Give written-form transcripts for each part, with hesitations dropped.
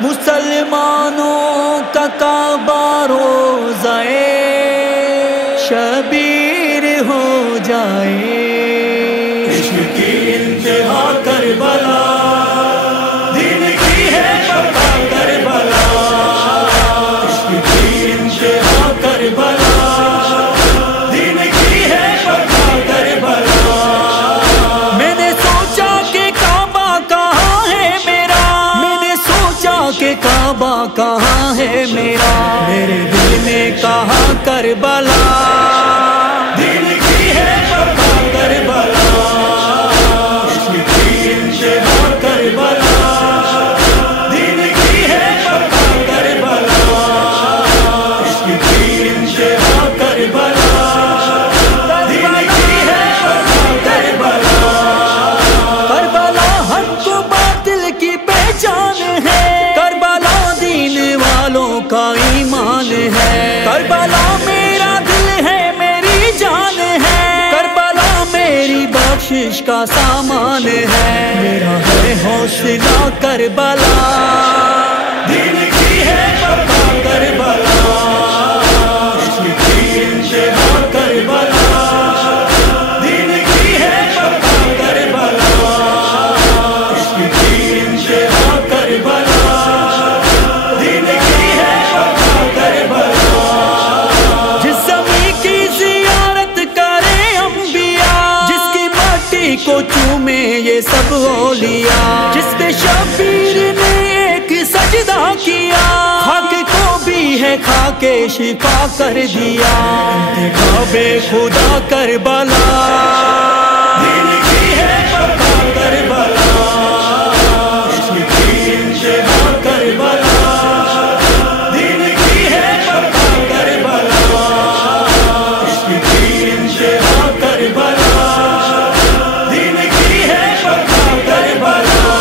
مسلمانوں کا کعبہ روزائے شبیر ہو جائے. عشق کی انتہا کربلا دین کی ہے پکا کربلا. عشق کی انتہا کربلا دین کی ہے پکا کربلا. میں نے سوچا کہ کعبہ کہاں ہے میرا. میں نے سوچا کہ کعبہ کہاں ہے میرا. میرے دل نے کہا کربلا دین کی ہے پکا کربلا. عشق کی انتہا کربلا دین کی ہے پکا کربلا. عشق کی انتہا کربلا دین کی ہے پکا کربلا. کربلا حق و باطل کی پہچان ہے. کربلا دین والوں کا ایمان ہے. کربلا میرا دل ہے میری جان ہے. کربلا میری بخشش کا سامان ہے. میرا ہے حوصلہ کربلا دین کی ہے پکا کربلا. عشق کی انتہا کربلا دین کی ہے پکا کربلا. عشق کی انتہا کربلا دین کی ہے پکا کربلا. جس زمین کی زیارت کرے انبیاء, جس کی مٹی کو چومے یہ سب اولیاء, جس پہ شبیر نے ایک سجدہ کیا, خاک کو بھی ہے خاک شفا کر دیا. انتخاب خدا کربلا دین کی ہے پکا کربلا. عشق کی انتہا کربلا دین کی ہے پکا کربلا. عشق کی انتہا کربلا دین کی ہے پکا کربلا.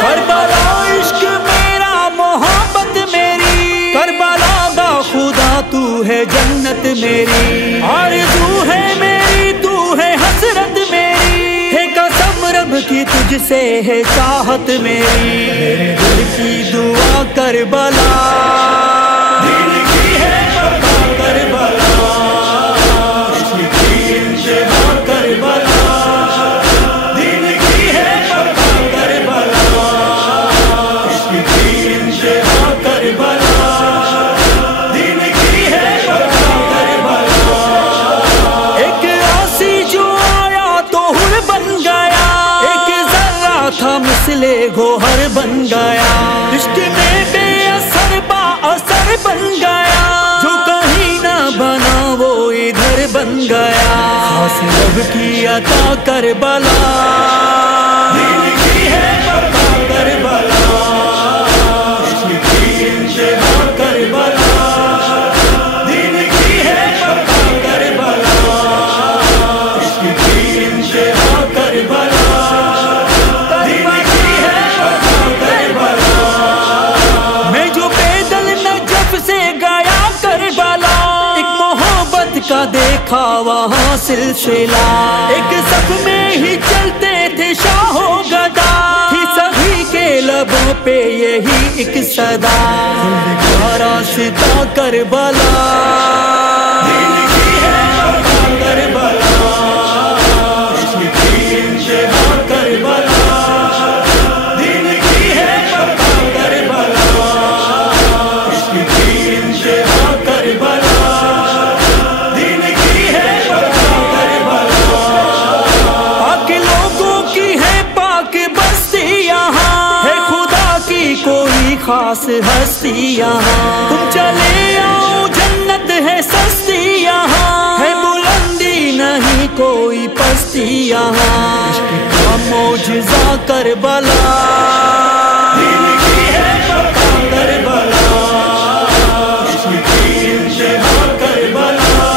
کربلا عشق میرا محبت میری. کربلا با خدا تو ہے جنت میری. آرزو ہے میری تو ہے حسرت میری. ہے قسم رب کی تجھ سے ہے چاہت میری. میرے دل کی دعا کربلا دین کی ہے پکا کربلا. عشق کی انتہا کربلا دین کی ہے پکا کربلا. عشق کی انتہا کربلا دین کی ہے پکا کربلا. ایک آسی جو آیا تو ہر بن گیا. ایک ذرہ تھا مثل گوہر بن گیا. عشق میں بے اثر با اثر بن گیا. جو کہیں نہ بنا وہ ادھر بن گیا. خاص رب کی عطا کربلا دین کی ہے پکا کربلا. عشق کی انتہا کربلا دین کی ہے پکا کربلا. عشق کی انتہا کربلا دین کی ہے پکا کربلا. میں جو پیدل نجف سے گیا کربلا, ایک محبت کا دیکھا وہاں سلسلہ. ایک صف میں ہی چلتے تھے شاہ و گدا, تھی سبھی کے لبوں پہ یہی ایک صدا. خلد کا راستہ کربلا دین کی ہے پکا کربلا. عشق کی انتہا کربلا دین کی ہے پکا کربلا. عشق کی انتہا کربلا دین کی ہے پکا کربلا. پاک لوگوں کی ہے پاک بستی یہاں, ہے خدا کی کوئی خاص ہستی یہاں. تم چلے آؤ جنت ہے سستی یہاں, ہے بلندی نہیں کوئی پستی یہاں. عشق کا معجزہ کربلا دین کی ہے پکا کربلا. عشق کی انتہا کربلا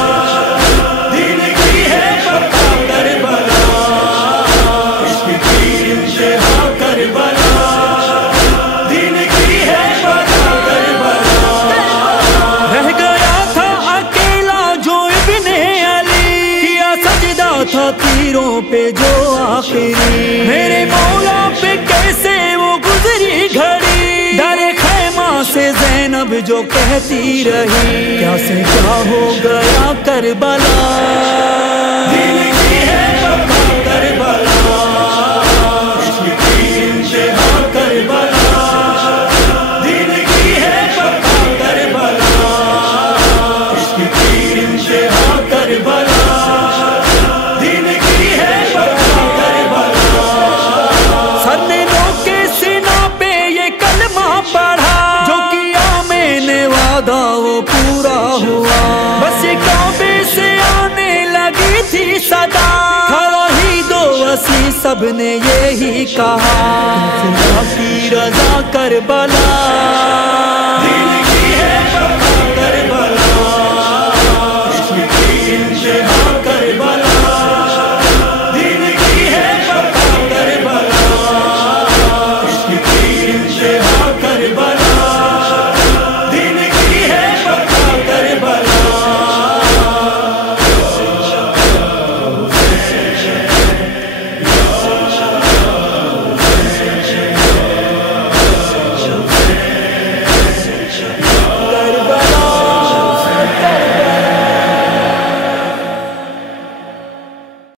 جو کہتی رہی کیا سے کیا ہو گیا کربلا دین کی ہے بقا کربلا عشق کی انتہا کربلا دین کی ہے بقا کربلا عشق کی انتہا کربلا دین کی ہے بقا کربلا سر نے کے سینہ پہ یہ کلمہ پڑھا جو کیا میں نے وعدہ وہ پورا ہوا بس یہ کعبے سے آنے لگی تھی صدا کھڑا ہی دو وسیع سب نے یہی کہا خدا کی رضا کربلا